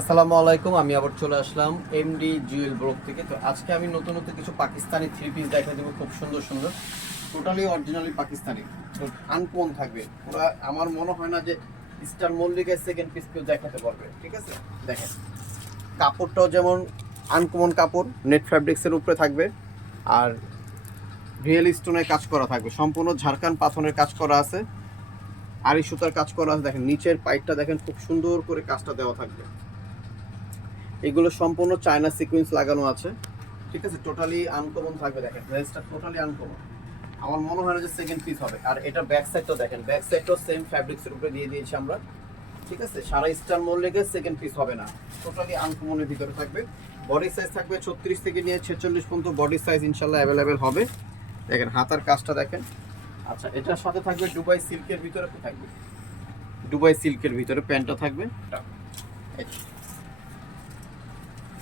আসসালামু আলাইকুম, আমি আবার চলে আসলাম এমডি জুয়েল ব্লগ থেকে। তো আজকে আমি নতুন নতুন কিছু পাকিস্তানি থ্রি পিস দেখা দেবো, খুব সুন্দর সুন্দর, টোটালি অরিজিনালি পাকিস্তানি, তো আনকমন থাকবে। ওরা আমার মনে হয় না যে স্টার মল্লিকের সেকেন্ড পিস কেউ দেখাতে পারবে। ঠিক আছে, দেখেন কাপড়টাও যেমন আনকমন কাপড়, নেট ফ্যাব্রিক্সের উপরে থাকবে, আর রিয়েল স্টোনের কাজ করা থাকবে, সম্পূর্ণ ঝাড়খান পাথরের কাজ করা আছে, আড়ি সুতার কাজ করা আছে। দেখেন নিচের পাইপটা দেখেন, খুব সুন্দর করে কাজটা দেওয়া থাকবে। এগুলো সম্পূর্ণ চায়না সিকোয়েন্স লাগানো আছে। ঠিক আছে, টোটালি আনকমন থাকবে। দেখেন ড্রেসটা টোটালি আনকমন, আমার মনে হয় না যে সেকেন্ড পিস হবে। আর এটা ব্যাক সাইডটাও দেখেন, ব্যাক সাইডটাও সেম ফ্যাব্রিক্সের উপরে দিয়ে দিয়েছি আমরা। ঠিক আছে, সারা স্টার মল্লিকের সেকেন্ড পিস হবে না, টোটালি আনকমনের ভিতরে থাকবে। বডি সাইজ থাকবে 36 থেকে নিয়ে 46 পর্যন্ত বডি সাইজ ইনশাল্লাহ অ্যাভেলেবেল হবে। দেখেন হাতার কাজটা দেখেন। আচ্ছা, এটার সাথে থাকবে দুবাই সিল্কের ভিতরে থাকবে, দুবাই সিল্কের ভিতরে প্যান্টটা থাকবে।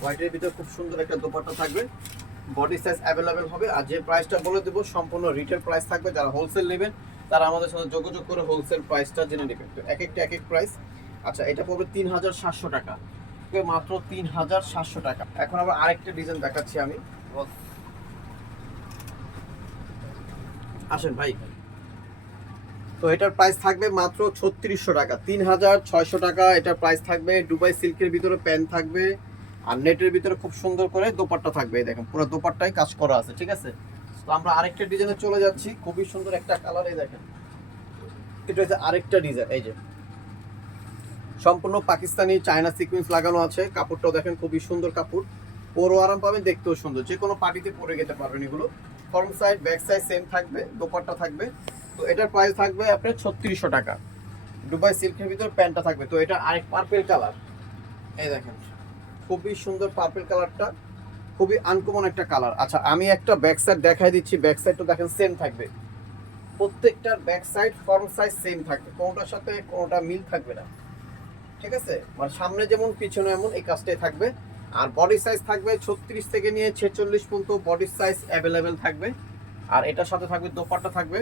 হোয়াইটের ভিতরে খুব সুন্দর একটা দোপাট্টা থাকবে, বডি সাইজ অ্যাভেলেবেল হবে। আর যে প্রাইসটা বলে দেবো সম্পূর্ণ রিটেল প্রাইস থাকবে। যারা হোলসেল নেবেন তারা আমাদের সাথে যোগাযোগ করে হোলসেল প্রাইসটা জেনে নেবেন। তো এক একটা এক এক প্রাইস। আচ্ছা, এটা পড়বে 3700 টাকা, মাত্র 3700 টাকা। এখন আবার আরেকটা ডিজাইন দেখাচ্ছি আমি, আসেন ভাই। তো এটার প্রাইস থাকবে মাত্র 3600 টাকা, 3600 টাকা এটার প্রাইস থাকবে। দুবাই সিল্কের ভিতরে প্যান্ট থাকবে, আর নেটের ভিতরে খুব সুন্দর করে দোপাট্টা থাকবে। দেখেন পুরো দোপাট্টায় কাজ করা আছে। ঠিক আছে, তো আমরা আরেকটা ডিজাইনে চলে যাচ্ছি, খুবই সুন্দর একটা কালার। এই দেখেন, এটা হচ্ছে আরেকটা ডিজাইন। এই যে সম্পূর্ণ পাকিস্তানি চায়না সিকোয়েন্স লাগানো আছে, কাপড়টাও দেখেন খুবই সুন্দর কাপড়, পরও আরাম পাবেন, দেখতেও সুন্দর, যে কোনো পার্টিতে পরে যেতে পারবেন। এগুলো front side back side same থাকবে, দোপাট্টা থাকবে। তো এটার প্রাইস থাকবে আপনার 3600 টাকা। দুবাই সিল্কের ভিতর প্যান্টটা থাকবে। তো এটা আরেক পার্পেল কালার, এই দেখেন খুবই সুন্দর পার্পেল কালারটা, খুবই আনকমন একটা কালার। আচ্ছা, আমি একটা ব্যাক সাইড দেখাই দিচ্ছি, ব্যাক সাইডটা দেখেন সেম থাকবে, প্রত্যেকটার back side front side same থাকবে, কোনোটার সাথে কোনোটা মিল থাকবে না। ঠিক আছে, মানে সামনে যেমন পিছনে এমন, এই কাজটাই থাকবে। আর বডি সাইজ থাকবে 36 থেকে নিয়ে 46 পর্যন্ত বডি সাইজ অ্যাভেলেবেল থাকবে। আর এটার সাথে থাকবে দোপাট্টা থাকবে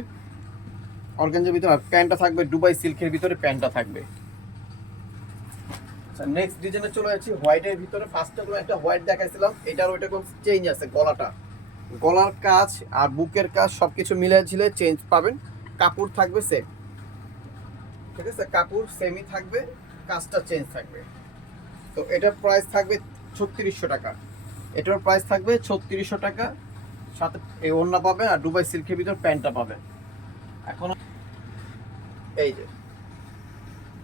অর্গানজার ভিতরে, আর প্যান্টটা থাকবে দুবাই সিল্কের ভিতরে প্যান্টটা থাকবে। আচ্ছা, নেক্সট ডিজাইনে চলে যাচ্ছি হোয়াইটের ভিতরে। ফার্স্টে একটা হোয়াইট দেখাইছিলাম, এটার ওইটা কোন চেঞ্জ আছে, গলাটা, গলার কাজ আর বুকের কাজ সবকিছু মিলে ঝিলে চেঞ্জ পাবেন। কাপড় থাকবে সেম। ঠিক আছে, কাপড় সেমই থাকবে, কাজটা চেঞ্জ থাকবে। তো এটার প্রাইস থাকবে 3600 টাকা, এটার প্রাইস থাকবে 3600 টাকা, সাথে এই ওড়না পাবেন আর দুবাই সিল্কের ভিতর প্যান্টটা পাবেন। এখন এই যে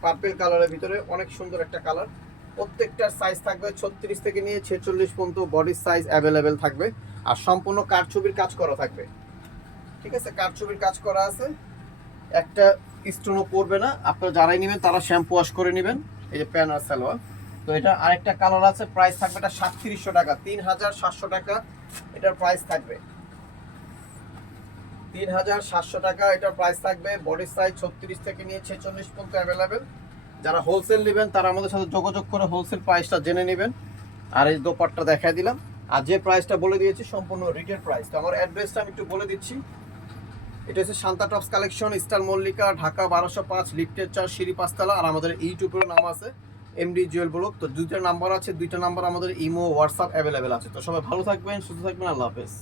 পার্পেল কালারের ভিতরে অনেক সুন্দর একটা কালার, প্রত্যেকটার সাইজ থাকবে 36 থেকে নিয়ে 46 পর্যন্ত বডির সাইজ অ্যাভেলেবেল থাকবে। আর সম্পূর্ণ কারচুপির কাজ করা থাকবে। ঠিক আছে, কারচুপির কাজ করা আছে, একটা স্টোনও পড়বে না। আপনারা যারাই নেবেন তারা শ্যাম্পু ওয়াশ করে নেবেন। এই যে প্যান্ট আর সালোয়ার। তো এটা আরেকটা কালার আছে, প্রাইস থাকবে এটা 3700 টাকা, 3700 টাকা এটার প্রাইস থাকবে, 3700 টাকা এটার প্রাইস থাকবে। বডি সাইজ 36 থেকে নিয়ে 46 পর্যন্ত অ্যাভেলেবেল। যারা হোলসেল নেবেন তারা আমাদের সাথে যোগাযোগ করে হোলসেল প্রাইসটা জেনে নেবেন। আর এই দোপাট্টা দেখাই দিলাম, আর যে প্রাইসটা বলে দিয়েছি সম্পূর্ণ রিটেল প্রাইস। তো আমার অ্যাড্রেসটা আমি একটু বলে দিচ্ছি, এটা হচ্ছে Shanta tops collection, star Mallika, Dhaka 1205, লিফটের 4, সিঁড়ি 5 তলা। আর আমাদের ইউটিউবের নাম আছে এমডি জুয়েল ব্লগ। তো দুইটা নাম্বার আছে, দুইটা নাম্বার আমাদের ইমো হোয়াটসঅ্যাপ অ্যাভেলেবেল আছে। তো সবাই ভালো থাকবেন, সুস্থ থাকবেন, আল্লাহ হাফেজ।